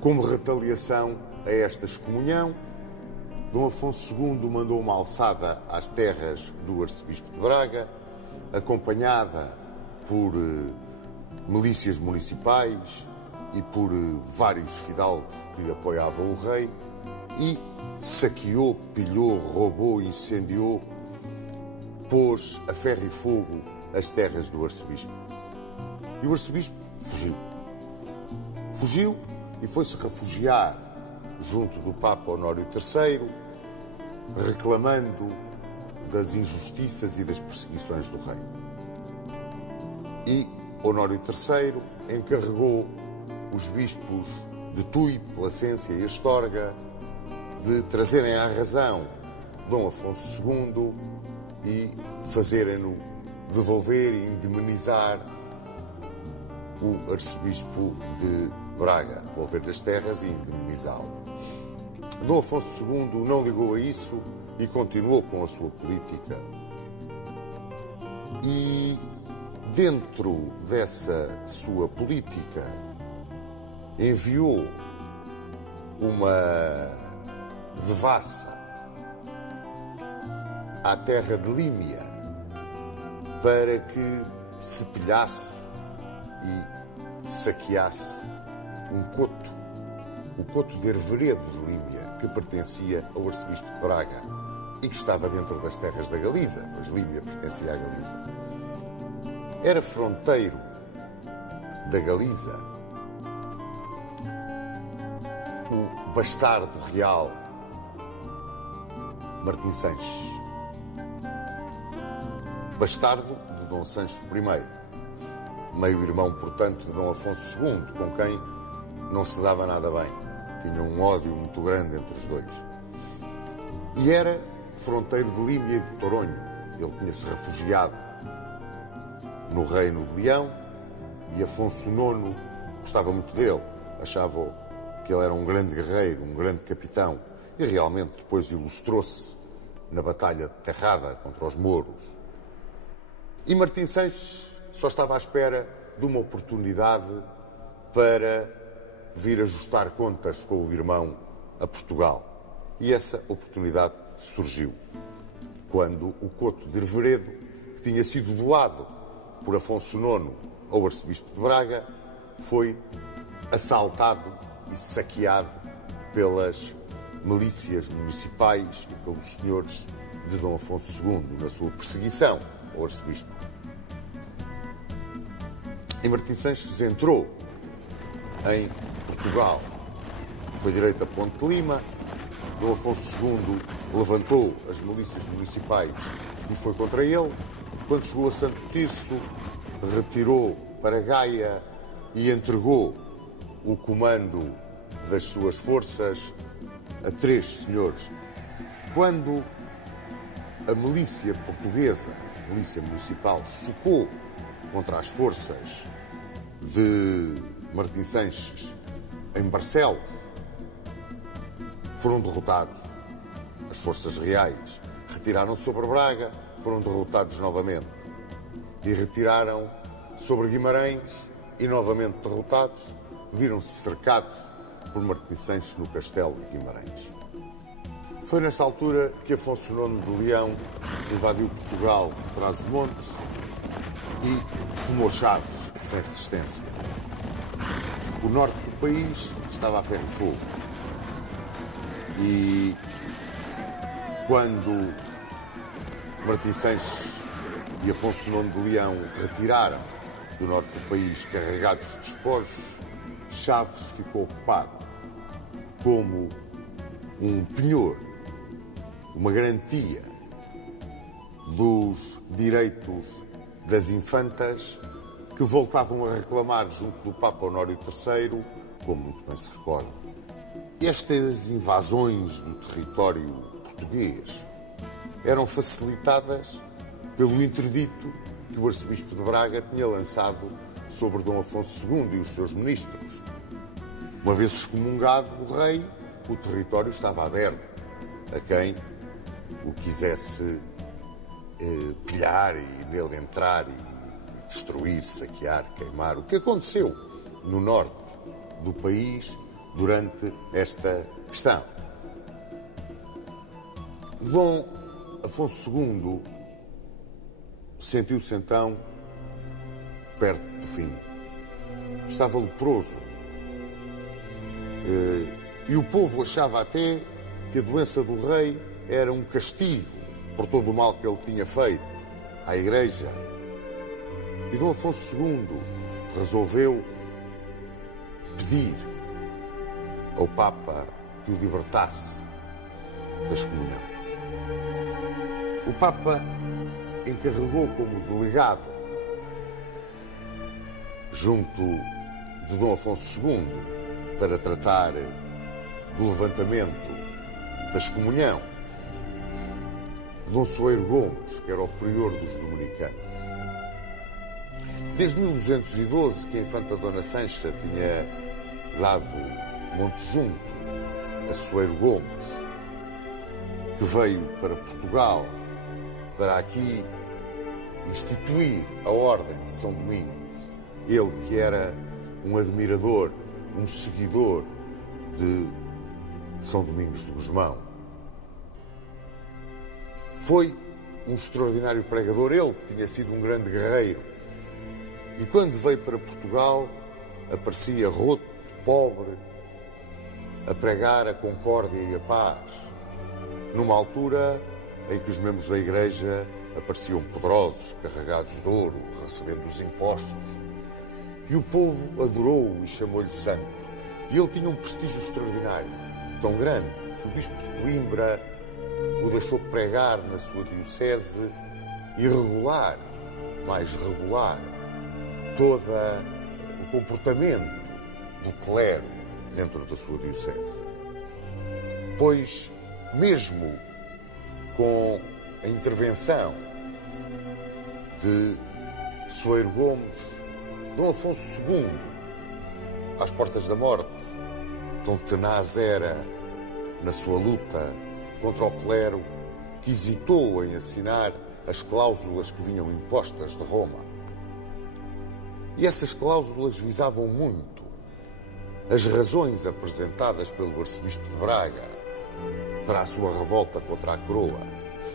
Como retaliação a esta excomunhão, Dom Afonso II mandou uma alçada às terras do arcebispo de Braga, acompanhada por milícias municipais e por vários fidalgos que apoiavam o rei, e saqueou, pilhou, roubou, incendiou, pôs a ferro e fogo as terras do arcebispo. E o arcebispo fugiu. Fugiu e foi-se refugiar junto do Papa Honório III, reclamando das injustiças e das perseguições do rei. E Honório III encarregou os bispos de Tui, Placência e Astorga de trazerem à razão Dom Afonso II e fazerem-no devolver e indemnizar o arcebispo de Braga, devolver as terras e indemnizá-lo. Dom Afonso II não ligou a isso e continuou com a sua política. E dentro dessa sua política enviou uma devassa à terra de Límia para que se pilhasse e saqueasse um coto, o coto de Herveredo de Límia, que pertencia ao arcebispo de Braga e que estava dentro das terras da Galiza, pois Límia pertencia à Galiza. Era fronteiro da Galiza o bastardo real Martim Sanches, bastardo de Dom Sancho I, meio-irmão, portanto, de Dom Afonso II, com quem não se dava nada bem. Tinha um ódio muito grande entre os dois. E era fronteiro de Límia e de Toronho. Ele tinha-se refugiado no Reino de Leão e Afonso IX gostava muito dele. Achava que ele era um grande guerreiro, um grande capitão. E realmente depois ilustrou-se na Batalha de Terrada contra os mouros. E Martim Sanches só estava à espera de uma oportunidade para vir ajustar contas com o irmão a Portugal. E essa oportunidade surgiu quando o coto de Herveredo, que tinha sido doado por Afonso IX ao arcebispo de Braga, foi assaltado e saqueado pelas milícias municipais e pelos senhores de Dom Afonso II na sua perseguição ao arcebispo. E Martim Sanches entrou em Portugal, foi direito a Ponte de Lima. Dom Afonso II levantou as milícias municipais e foi contra ele. Quando chegou a Santo Tirso, retirou para Gaia e entregou o comando das suas forças a 3 senhores. Quando a milícia portuguesa, a milícia municipal, focou contra as forças de Martim Sanches em Barcelos, foram derrotados. As forças reais retiraram-se sobre Braga, foram derrotados novamente. E retiraram sobre Guimarães e novamente derrotados, viram-se cercados por Martim Sanches no castelo de Guimarães. Foi nesta altura que Afonso IX de Leão invadiu Portugal por trás dos montes e tomou Chaves sem resistência. O norte do país estava a ferro e fogo. E quando Martim Sanches e Afonso IX de Leão retiraram do norte do país carregados de despojos, Chaves ficou ocupado como um penhor, uma garantia dos direitos das infantas que voltavam a reclamar junto do Papa Honório III, como muito bem se recorda. Estas invasões do território português eram facilitadas pelo interdito que o arcebispo de Braga tinha lançado sobre Dom Afonso II e os seus ministros. Uma vez excomungado o rei, o território estava aberto a quem o quisesse pilhar e nele entrar e destruir, saquear, queimar. O que aconteceu no norte do país durante esta questão. Dom Afonso II sentiu-se então perto do fim. Estava leproso. E o povo achava até que a doença do rei era um castigo por todo o mal que ele tinha feito à Igreja. E Dom Afonso II resolveu pedir ao Papa que o libertasse da excomunhão. O Papa encarregou como delegado junto de Dom Afonso II para tratar do levantamento da excomunhão Dom Soeiro Gomes, que era o prior dos dominicanos. Desde 1212 que a infanta Dona Sancha tinha dado Monte Junto Açoeiro Gomes, que veio para Portugal para aqui instituir a Ordem de São Domingos. Ele que era um admirador, um seguidor de São Domingos de Gusmão. Foi um extraordinário pregador, ele que tinha sido um grande guerreiro. E quando veio para Portugal, aparecia roto, pobre, a pregar a concórdia e a paz, numa altura em que os membros da Igreja apareciam poderosos, carregados de ouro, recebendo os impostos. E o povo adorou-o e chamou-lhe santo. E ele tinha um prestígio extraordinário, tão grande, que o bispo de Coimbra o deixou pregar na sua diocese e regular, mais regular, todo o comportamento do clero dentro da sua diocese. Pois, mesmo com a intervenção de Soeiro Gomes, Dom Afonso II, às portas da morte, tão tenaz era na sua luta contra o clero, que hesitou em assinar as cláusulas que vinham impostas de Roma. E essas cláusulas visavam muito as razões apresentadas pelo arcebispo de Braga para a sua revolta contra a coroa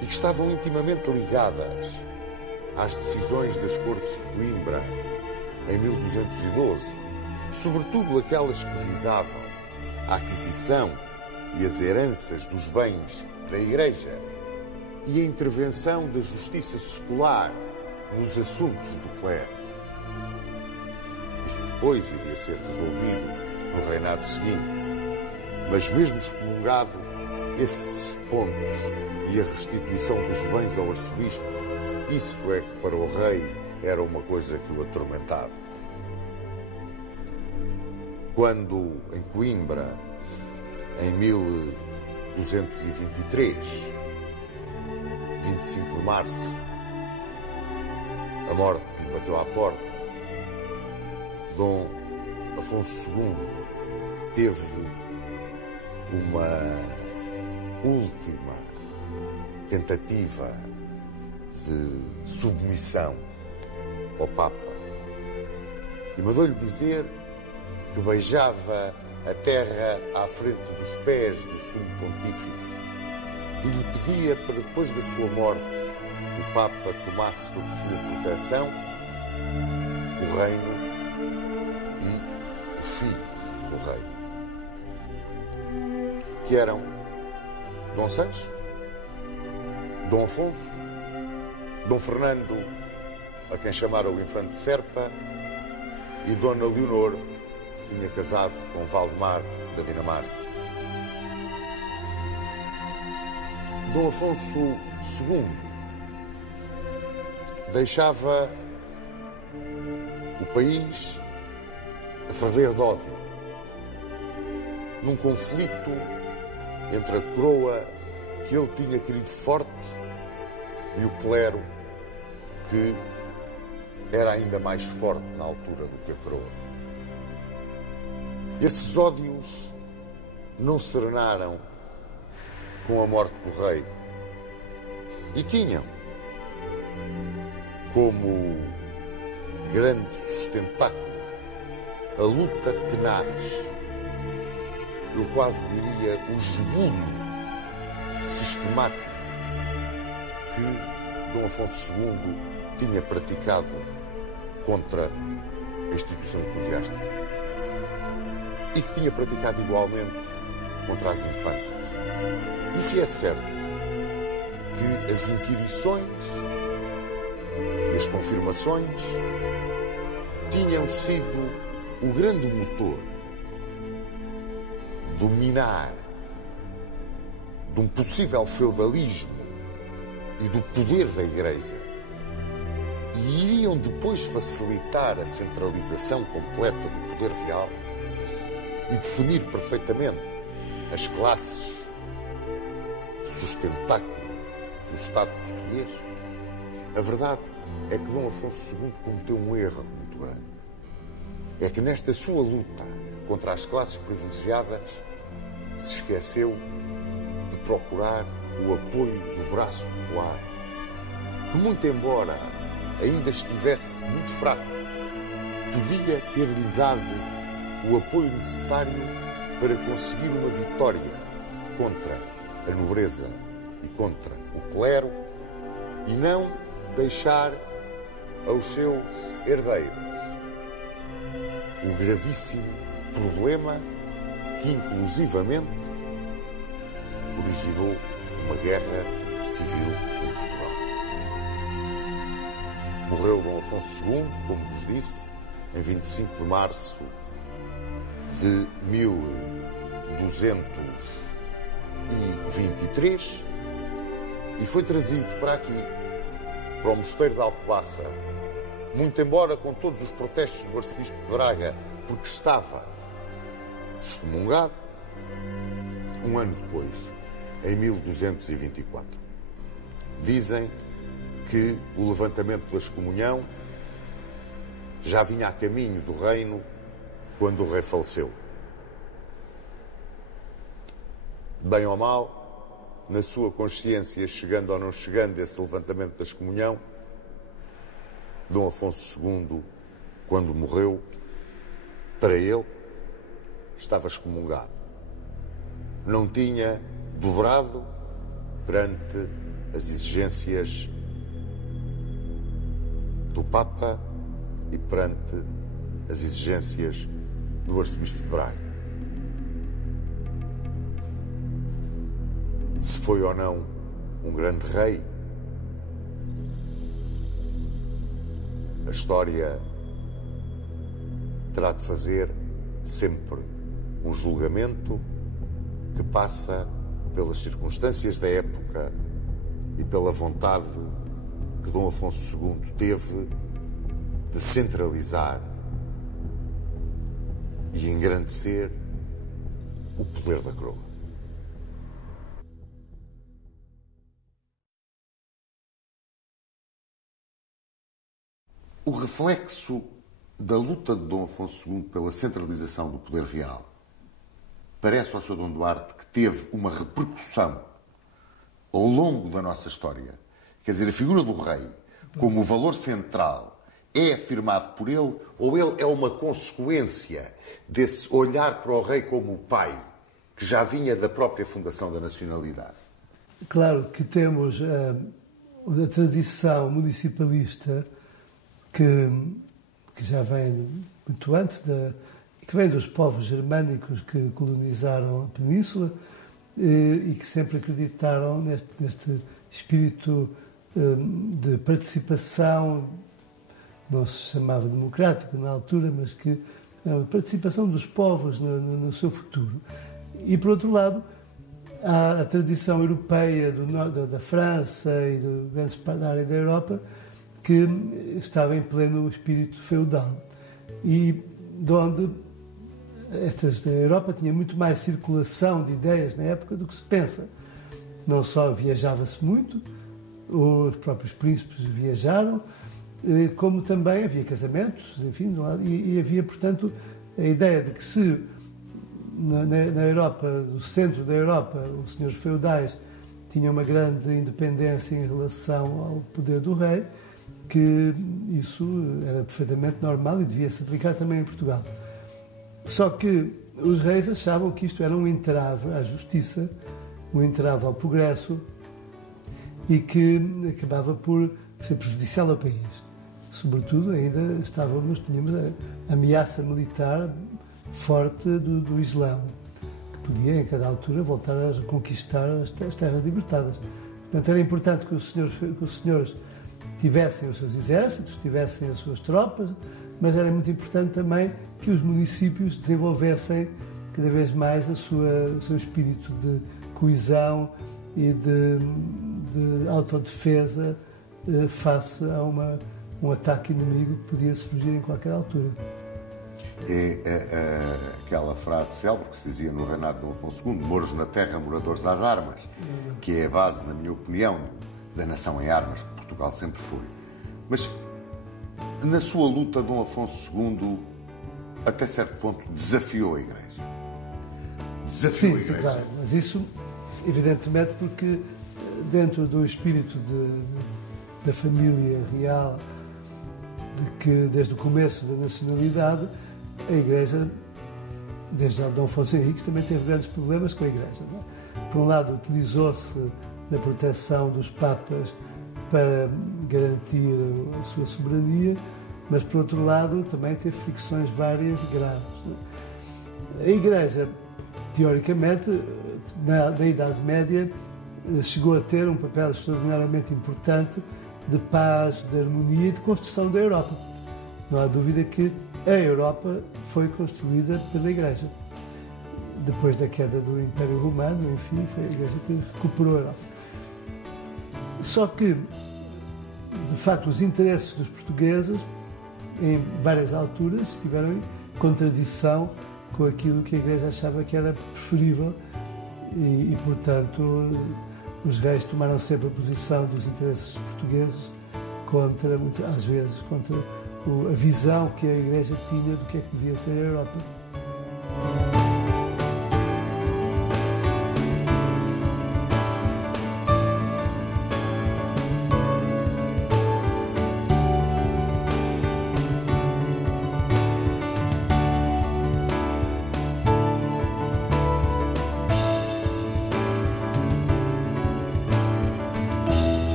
e que estavam intimamente ligadas às decisões das Cortes de Coimbra em 1212, sobretudo aquelas que visavam a aquisição e as heranças dos bens da Igreja e a intervenção da justiça secular nos assuntos do clero. Isso depois iria ser resolvido no reinado seguinte, mas mesmo excomungado, esses pontos e a restituição dos bens ao arcebispo, isso é que para o rei era uma coisa que o atormentava. Quando em Coimbra, em 1223, 25 de março, a morte lhe bateu à porta, Dom Afonso II teve uma última tentativa de submissão ao Papa e mandou-lhe dizer que beijava a terra à frente dos pés do Sumo Pontífice e lhe pedia para depois da sua morte o Papa tomasse sob sua proteção o reino e os filhos do rei, que eram Dom Sancho, Dom Afonso, Dom Fernando, a quem chamaram o Infante Serpa, e Dona Leonor, que tinha casado com Valdemar da Dinamarca. Dom Afonso II deixava o país a ferver de ódio, num conflito entre a coroa que ele tinha querido forte e o clero que era ainda mais forte na altura do que a coroa. Esses ódios não serenaram com a morte do rei e tinham como grande sustentáculo a luta tenaz, eu quase diria o esbulho sistemático que Dom Afonso II tinha praticado contra a instituição eclesiástica e que tinha praticado igualmente contra as infantas. E se é certo que as inquirições e as confirmações tinham sido o grande motor do minar de um possível feudalismo e do poder da Igreja, e iriam depois facilitar a centralização completa do poder real e definir perfeitamente as classes sustentáculo do Estado português, a verdade é que Dom Afonso II cometeu um erro muito grande. É que nesta sua luta contra as classes privilegiadas, se esqueceu de procurar o apoio do braço popular, que, muito embora ainda estivesse muito fraco, podia ter-lhe dado o apoio necessário para conseguir uma vitória contra a nobreza e contra o clero e não deixar aos seus herdeiros o gravíssimo problema que, inclusivamente, originou uma guerra civil em Portugal. Morreu Dom Afonso II, como vos disse, em 25 de março de 1223 e foi trazido para aqui, para o Mosteiro de Alcobaça, muito embora com todos os protestos do arcebispo de Braga, porque estava excomungado, um ano depois, em 1224. Dizem que o levantamento da excomunhão já vinha a caminho do reino quando o rei faleceu. Bem ou mal, na sua consciência, chegando ou não chegando esse levantamento da excomunhão, Dom Afonso II, quando morreu, para ele, estava excomungado. Não tinha dobrado perante as exigências do Papa e perante as exigências do arcebispo de Braga. Se foi ou não um grande rei, a história terá de fazer sempre um julgamento que passa pelas circunstâncias da época e pela vontade que Dom Afonso II teve de centralizar e engrandecer o poder da coroa. O reflexo da luta de Dom Afonso II pela centralização do poder real parece ao Sr. Dom Duarte que teve uma repercussão ao longo da nossa história. Quer dizer, a figura do rei, como o valor central, é afirmado por ele ou ele é uma consequência desse olhar para o rei como o pai, que já vinha da própria fundação da nacionalidade? Claro que temos a tradição municipalista que já vem muito antes e que vem dos povos germânicos que colonizaram a península e que sempre acreditaram neste espírito de participação, não se chamava democrático na altura, mas que a participação dos povos no seu futuro. E, por outro lado, há a tradição europeia da França e de grandes partes da área da Europa que estava em pleno espírito feudal e de onde a Europa tinha muito mais circulação de ideias na época do que se pensa. Não só viajava-se muito, os próprios príncipes viajaram, como também havia casamentos, enfim, e havia, portanto, a ideia de que se na Europa, no centro da Europa, os senhores feudais tinham uma grande independência em relação ao poder do rei, que isso era perfeitamente normal e devia-se aplicar também em Portugal. Só que os reis achavam que isto era um entrave à justiça, um entrave ao progresso e que acabava por ser prejudicial ao país. Sobretudo, ainda tínhamos a ameaça militar forte do Islão, que podia, em cada altura, voltar a conquistar as terras libertadas. Portanto, era importante que os senhores tivessem os seus exércitos, tivessem as suas tropas, mas era muito importante também que os municípios desenvolvessem cada vez mais o seu espírito de coesão e de autodefesa face a um ataque inimigo que podia surgir em qualquer altura. É aquela frase célebre que se dizia no reinado de Dom Afonso II, moros na terra, moradores às armas, que é a base, na minha opinião, da nação em armas, que Portugal sempre foi. Mas, na sua luta, Dom Afonso II, até certo ponto, desafiou a Igreja. desafiou a Sim, Igreja. claro, mas isso, evidentemente, porque dentro do espírito da família real, de que desde o começo da nacionalidade, a Igreja, desde Dom Afonso Henriques, também teve grandes problemas com a Igreja. Não é? Por um lado, utilizou-se da proteção dos Papas para garantir a sua soberania, mas, por outro lado, também teve fricções várias e graves. Não é? A Igreja, teoricamente, na Idade Média, chegou a ter um papel extraordinariamente importante de paz, de harmonia e de construção da Europa. Não há dúvida que a Europa foi construída pela Igreja. Depois da queda do Império Romano, enfim, foi a Igreja que recuperou a Europa. Só que, de facto, os interesses dos portugueses, em várias alturas, estiveram em contradição com aquilo que a Igreja achava que era preferível e portanto, os reis tomaram sempre a posição dos interesses portugueses contra, às vezes, contra a visão que a Igreja tinha do que é que devia ser a Europa.